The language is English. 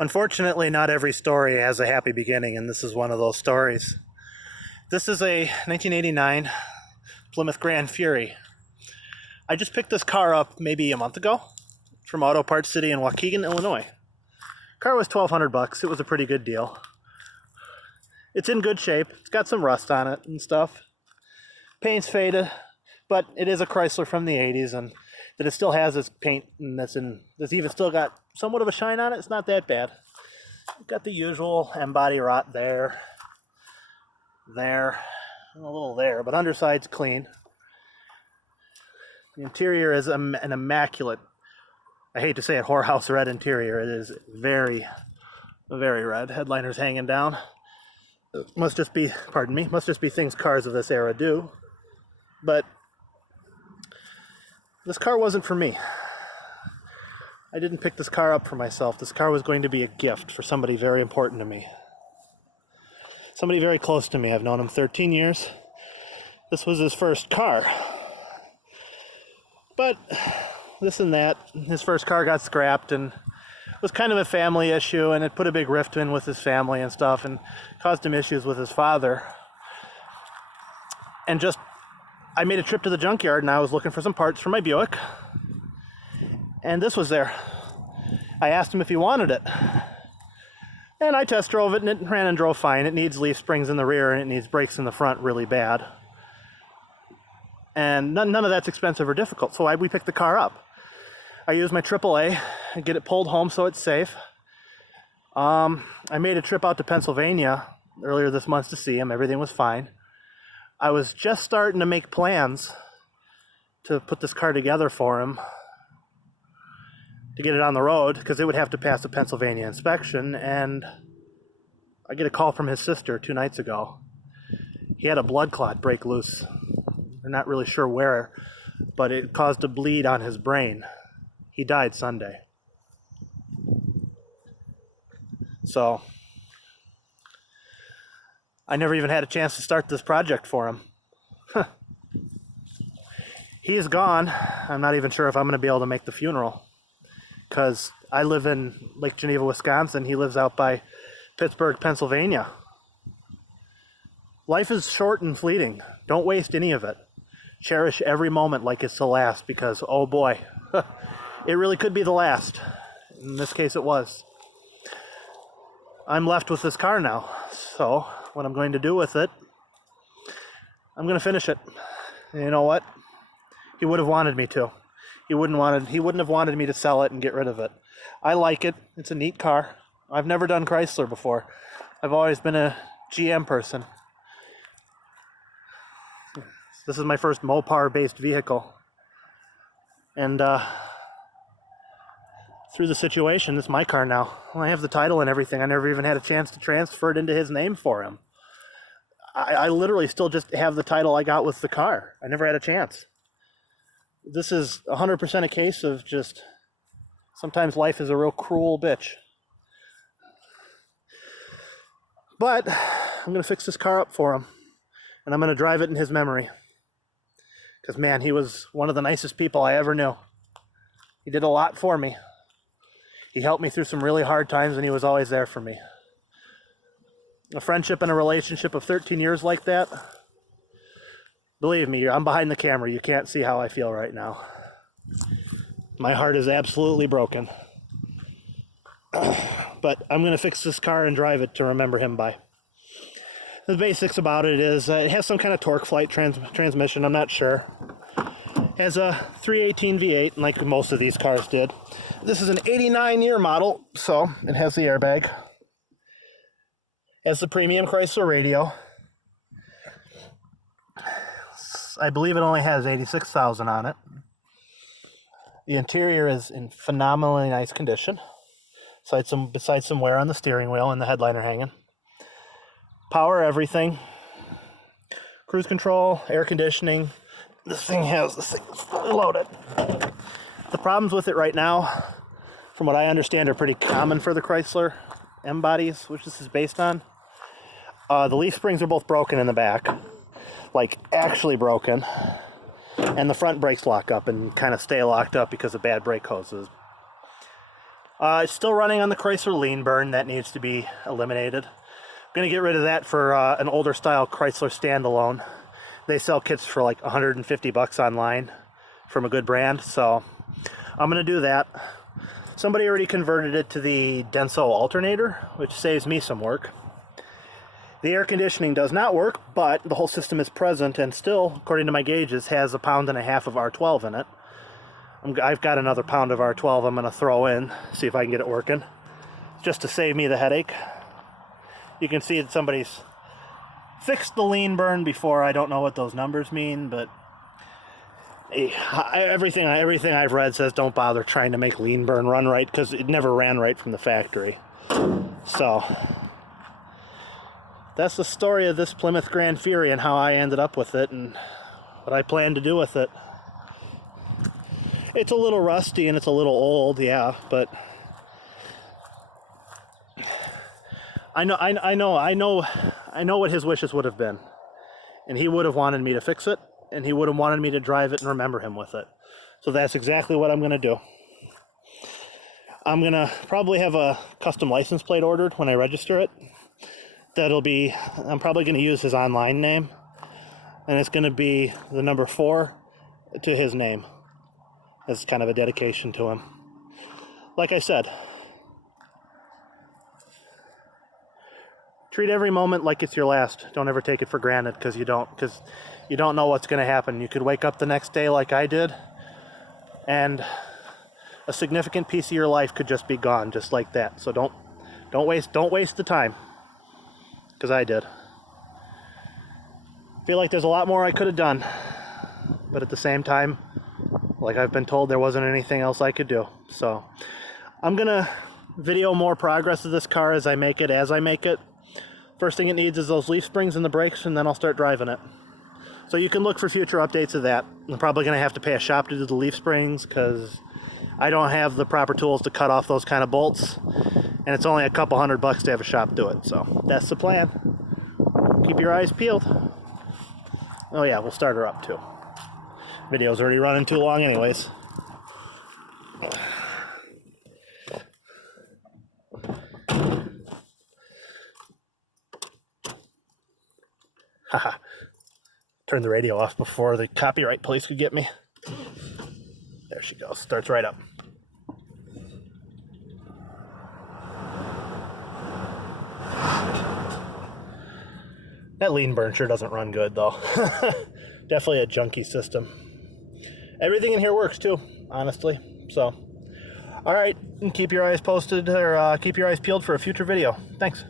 Unfortunately, not every story has a happy beginning, and this is one of those stories. This is a 1989 Plymouth Gran Fury. I just picked this car up maybe a month ago from Auto Parts City in Waukegan, Illinois. Car was $1,200. It was a pretty good deal. It's in good shape. It's got some rust on it and stuff. Paint's faded, but it is a Chrysler from the 80s, and that it still has its paint, and that's even still got somewhat of a shine on it. It's not that bad. Got the usual M-body rot there, and a little there, but underside's clean. The interior is an immaculate, I hate to say it, whorehouse red interior. It is very, very red. Headliner's hanging down. Must just be things cars of this era do. But this car wasn't for me. I didn't pick this car up for myself. This car was going to be a gift for somebody very important to me. Somebody very close to me. I've known him 13 years. This was his first car. But this and that, his first car got scrapped, and it was kind of a family issue, and it put a big rift in with his family and stuff, and caused him issues with his father. And I made a trip to the junkyard, and I was looking for some parts for my Buick. And this was there. I asked him if he wanted it. And I test drove it, and it ran and drove fine. It needs leaf springs in the rear, and it needs brakes in the front really bad. And none of that's expensive or difficult, so we picked the car up. I used my AAA and get it pulled home so it's safe. I made a trip out to Pennsylvania earlier this month to see him. Everything was fine. I was just starting to make plans to put this car together for him to get it on the road, because it would have to pass a Pennsylvania inspection, and I get a call from his sister 2 nights ago. He had a blood clot break loose. They're not really sure where, but it caused a bleed on his brain. He died Sunday. So I never even had a chance to start this project for him. He is gone. I'm not even sure if I'm going to be able to make the funeral, because I live in Lake Geneva, Wisconsin. He lives out by Pittsburgh, Pennsylvania. Life is short and fleeting. Don't waste any of it. Cherish every moment like it's the last, because, oh boy, it really could be the last. In this case, it was. I'm left with this car now, so what I'm going to do with it, I'm going to finish it. And you know what? He would have wanted me to. He wouldn't have wanted me to sell it and get rid of it. I like it. It's a neat car. I've never done Chrysler before. I've always been a GM person. This is my first Mopar-based vehicle. And through the situation, it's my car now. I have the title and everything. I never even had a chance to transfer it into his name for him. I literally still just have the title I got with the car. I never had a chance. This is 100% a case of just, sometimes life is a real cruel bitch. But I'm going to fix this car up for him, and I'm going to drive it in his memory. Because, man, he was one of the nicest people I ever knew. He did a lot for me. He helped me through some really hard times, and he was always there for me. A friendship and a relationship of 13 years like that, believe me, I'm behind the camera. You can't see how I feel right now. My heart is absolutely broken. But I'm going to fix this car and drive it to remember him by. The basics about it is it has some kind of torque flight transmission, I'm not sure. It has a 318 V8, like most of these cars did. This is an 89 year model, so it has the airbag. It has the premium Chrysler radio. I believe it only has 86,000 on it. The interior is in phenomenally nice condition, besides some wear on the steering wheel and the headliner hanging. Power everything. Cruise control, air conditioning. This thing is fully loaded. The problems with it right now, from what I understand, are pretty common for the Chrysler M-bodies, which this is based on. The leaf springs are both broken in the back. Like, actually broken. And the front brakes lock up and kind of stay locked up because of bad brake hoses. It's still running on the Chrysler lean burn. That needs to be eliminated. I'm going to get rid of that for an older style Chrysler standalone. They sell kits for like 150 bucks online from a good brand, so I'm going to do that. Somebody already converted it to the Denso alternator, which saves me some work. The air conditioning does not work, but the whole system is present and still, according to my gauges, has 1.5 pounds of R12 in it. I've got another pound of R12 I'm going to throw in, see if I can get it working, just to save me the headache. You can see that somebody's fixed the lean burn before. I don't know what those numbers mean, but everything I've read says don't bother trying to make lean burn run right because it never ran right from the factory. So that's the story of this Plymouth Gran Fury and how I ended up with it and what I plan to do with it. It's a little rusty and it's a little old, yeah, but I know what his wishes would have been. And he would have wanted me to fix it, and he would have wanted me to drive it and remember him with it. So that's exactly what I'm going to do. I'm going to probably have a custom license plate ordered when I register it. I'm probably going to use his online name, and it's going to be the number 4 to his name. As kind of a dedication to him. Like I said, treat every moment like it's your last. Don't ever take it for granted because you don't know what's going to happen. You could wake up the next day like I did, and a significant piece of your life could just be gone just like that. So don't waste the time, because I did. Feel like there's a lot more I could have done, but at the same time, like I've been told, there wasn't anything else I could do. So I'm gonna video more progress of this car as I make it. First thing it needs is those leaf springs and the brakes, and then I'll start driving it. So you can look for future updates of that. I'm probably gonna have to pay a shop to do the leaf springs because I don't have the proper tools to cut off those kind of bolts, and it's only a couple $100 to have a shop do it. So that's the plan. Keep your eyes peeled. Oh yeah, we'll start her up too. Video's already running too long anyways. Haha. Turned the radio off before the copyright police could get me. There she goes. Starts right up. That lean burn sure doesn't run good though. Definitely a junky system. Everything in here works too, honestly. So, all right, keep your eyes posted or keep your eyes peeled for a future video. Thanks.